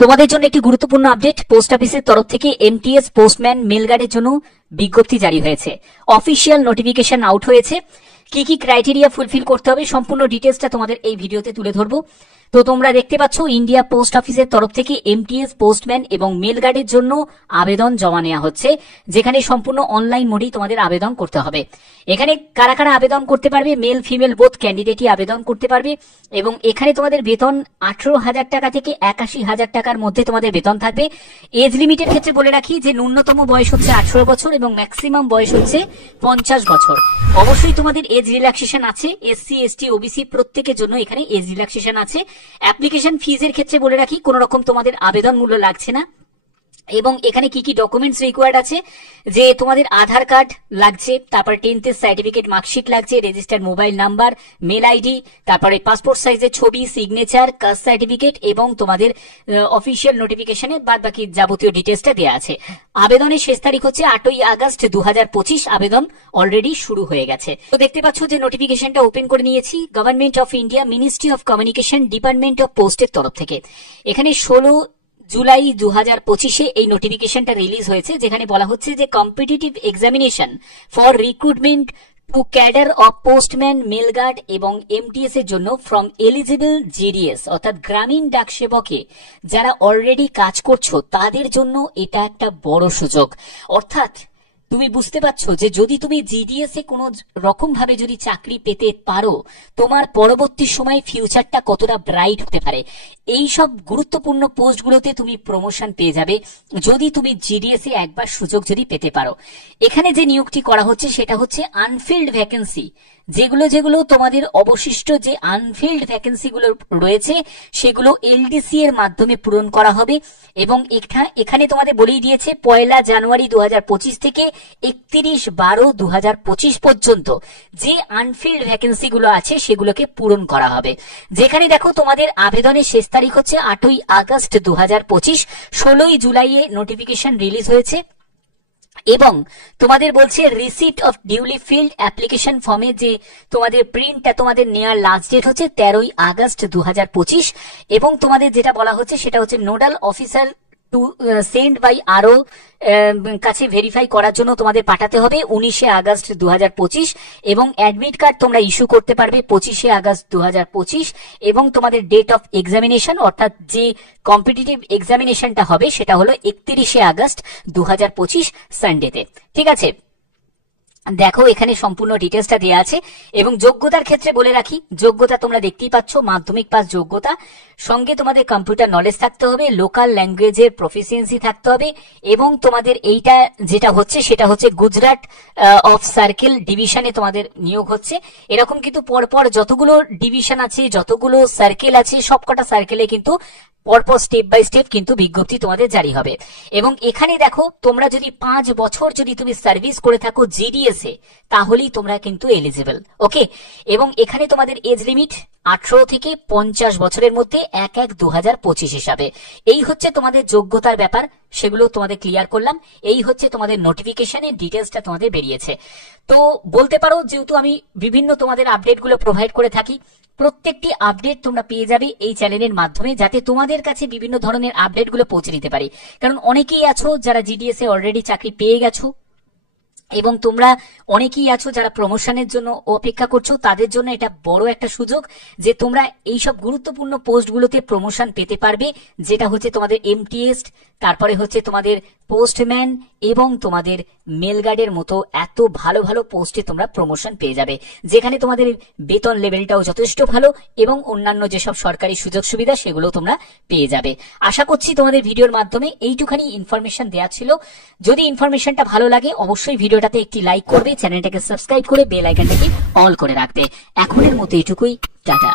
তোমাদের জন্য একটি গুরুত্বপূর্ণ আপডেট। পোস্ট অফিসের তরফ থেকে এমটিএস পোস্টম্যান মেল গার্ডের জন্য বিজ্ঞপ্তি জারি হয়েছে, অফিসিয়াল নোটিফিকেশন আউট হয়েছে। কি কি ক্রাইটেরিয়া ফুলফিল করতে হবে সম্পূর্ণ ডিটেলসটা তোমাদের এই ভিডিওতে তুলে ধরবো। তো তোমরা দেখতে পাচ্ছ ইন্ডিয়া পোস্ট অফিসের তরফ থেকে এমটিএস পোস্টম্যান এবং মেল গার্ডের জন্য আবেদন জমা নেওয়া হচ্ছে, যেখানে সম্পূর্ণ অনলাইন মোডেই তোমাদের আবেদন করতে হবে। এখানে কারা কারা আবেদন করতে পারবে? মেল ফিমেল বোথ ক্যান্ডিডেটই আবেদন করতে পারবে এবং এখানে তোমাদের বেতন 18,000 টাকা থেকে 81,000 টাকার মধ্যে তোমাদের বেতন থাকবে। এজ লিমিটের ক্ষেত্রে বলে রাখি যে ন্যূনতম বয়স হচ্ছে 18 বছর এবং ম্যাক্সিমাম বয়স হচ্ছে 50 বছর। অবশ্যই তোমাদের এজ রিল্যাক্সেশন আছে, এসসি এসটি ওবিসি প্রত্যেকের জন্য এখানে এজ রিল্যাক্সেশন আছে। অ্যাপ্লিকেশন ফিজের ক্ষেত্রে বলে রাখি কোনো রকম তোমাদের আবেদন মূল্য লাগছে না। এবং এখানে কি কি ডকুমেন্টস রিকোয়ার্ড আছে, যে তোমাদের আধার কার্ড লাগছে, তারপর 10th সার্টিফিকেট মার্কশিট লাগছে, registered mobile number, mail ID, তারপরে পাসপোর্ট সাইজের ছবি, সিগনেচার, কাস্ট সার্টিফিকেট এবং তোমাদের অফিসিয়াল নোটিফিকেশনে বাদ বাকি যাবতীয় ডিটেলসটা দেওয়া আছে। আবেদনের শেষ তারিখ হচ্ছে 8ই আগস্ট 2025। আবেদন অলরেডি শুরু হয়ে গেছে। তো দেখতে পাচ্ছ যে নোটিফিকেশনটা ওপেন করে নিয়েছি government of India, ministry of communication, department of পোস্টের তরফ থেকে। এখানে 16 জুলাই 2025 এই নোটিফিকেশনটা রিলিজ হয়েছে, যেখানে বলা হচ্ছে যে competitive examination for recruitment to cadre of postman, mail guard এবং এমটিএস এর জন্য ফ্রম এলিজিবল জিডিএস অর্থাৎ গ্রামীণ ডাক সেবকে যারা অলরেডি কাজ করছো তাদের জন্য এটা একটা বড় সুযোগ। অর্থাৎ তুমি বুঝতে পারছো যে যদি তুমি জিডিএস এ কোনো রকম ভাবে যদি চাকরি পেতে পারো, তোমার পরবর্তী সময় ফিউচারটা কতটা ব্রাইট হতে পারে। এই সব গুরুত্বপূর্ণ পোস্টগুলোতে তুমি প্রমোশন পেয়ে যাবে যদি তুমি জিডিএস এ একবার সুযোগ যদি পেতে পারো। এখানে যে নিয়োগটি করা হচ্ছে সেটা হচ্ছে আনফিল্ড ভ্যাকেন্সি, যেগুলো তোমাদের অবশিষ্ট যে আনফিল্ড ভ্যাকেন্সি গুলো রয়েছে সেগুলো এলডিসি এর মাধ্যমে পূরণ করা হবে। এবং এখানে তোমাদের বলেই দিয়েছে 1 জানুয়ারি 2025 থেকে 31/12/2025 পর্যন্ত যে আনফিল্ড ভ্যাকেন্সি গুলো আছে সেগুলোকে পূরণ করা হবে। যেখানে দেখো তোমাদের আবেদনের শেষ তারিখ হচ্ছে 8ই আগস্ট 2025, 16ই জুলাইয়ে নোটিফিকেশন রিলিজ হয়েছে। এবং তোমাদের বলছে receipt of duly field application ফর্মে যে তোমাদের প্রিন্টটা তোমাদের নেওয়ার লাস্ট ডেট হচ্ছে 13ই আগস্ট 2025। এবং তোমাদের যেটা বলা হচ্ছে সেটা হচ্ছে nodal officer to send by আরও কাছে ভেরিফাই করার জন্য তোমাদের পাঠাতে হবে 19শে আগস্ট 2025। এবং অ্যাডমিট কার্ড তোমরা ইস্যু করতে পারবে 25শে আগস্ট 2025। এবং তোমাদের ডেট অফ এক্সামিনেশন অর্থাৎ যে কম্পিটিটিভ এক্সামিনেশনটা হবে সেটা হলো 31শে আগস্ট 2025 সানডেতে। ঠিক আছে, দেখো এখানে সম্পূর্ণ ডিটেলসটা দেওয়া আছে। এবং যোগ্যতার ক্ষেত্রে বলে রাখি, যোগ্যতা তোমরা দেখতেই পাচ্ছ, মাধ্যমিক পাস যোগ্যতা, সঙ্গে তোমাদের কম্পিউটার নলেজ থাকতে হবে, লোকাল ল্যাঙ্গুয়েজের প্রফিসিয়েন্সি থাকতে হবে। এবং তোমাদের এইটা যেটা হচ্ছে সেটা হচ্ছে গুজরাট অফ সার্কেল ডিভিশনে তোমাদের নিয়োগ হচ্ছে। এরকম কিন্তু পরপর যতগুলো ডিভিশন আছে, যতগুলো সার্কেল আছে, সবকটা সার্কেলে কিন্তু পরপর স্টেপ বাই স্টেপ কিন্তু বিজ্ঞপ্তি তোমাদের জারি হবে। এবং এখানে দেখো তোমরা যদি 5 বছর যদি তুমি সার্ভিস করে থাকো জিডিএস এ তাহলেই তোমরা কিন্তু এলিজিবল। ওকে, এবং এখানে তোমাদের এজ লিমিট 18 থেকে 50 বছরের মধ্যে 1/1/2025 হিসাবে। এই হচ্ছে তোমাদের যোগ্যতার ব্যাপার, সেগুলো তোমাদের ক্লিয়ার করলাম। এই হচ্ছে তোমাদের নোটিফিকেশনের ডিটেলসটা তোমাদের বেরিয়েছে। তো বলতে পারো যেহেতু আমি বিভিন্ন তোমাদের আপডেটগুলো প্রোভাইড করে থাকি, প্রত্যেকটি আপডেট তোমরা পেয়ে যাবে এই চ্যানেলের মাধ্যমে, যাতে তোমাদের কাছে বিভিন্ন ধরনের আপডেটগুলো পৌঁছে দিতে পারি। কারণ অনেকেই আছো যারা জিডিএস এ অলরেডি চাকরি পেয়ে গেছো এবং তোমরা অনেকেই আছো যারা প্রমোশনের জন্য অপেক্ষা করছো। তাদের জন্য এটা বড় একটা সুযোগ যে তোমরা এইসব গুরুত্বপূর্ণ পোস্টগুলোতে প্রমোশন পেতে পারবে, যেটা হচ্ছে তোমাদের এমটিএস, তারপরে হচ্ছে তোমাদের পোস্টম্যান এবং তোমাদের মেল গার্ডের মতো এত ভালো ভালো পোস্টে তোমরা প্রমোশন পেয়ে যাবে, যেখানে তোমাদের বেতন লেভেলটাও যথেষ্ট ভালো এবং অন্যান্য যেসব সরকারি সুযোগ সুবিধা সেগুলো তোমরা পেয়ে যাবে। আশা করছি তোমাদের ভিডিওর মাধ্যমে এইটুখানি ইনফরমেশন দেওয়া ছিল। যদি ইনফরমেশনটা ভালো লাগে অবশ্যই ভিডিওটাতে একটি লাইক করবে, চ্যানেলটাকে সাবস্ক্রাইব করে বেল আইকনটাকে অল করে রাখবে। এখনের মতো এইটুকুই, টাটা।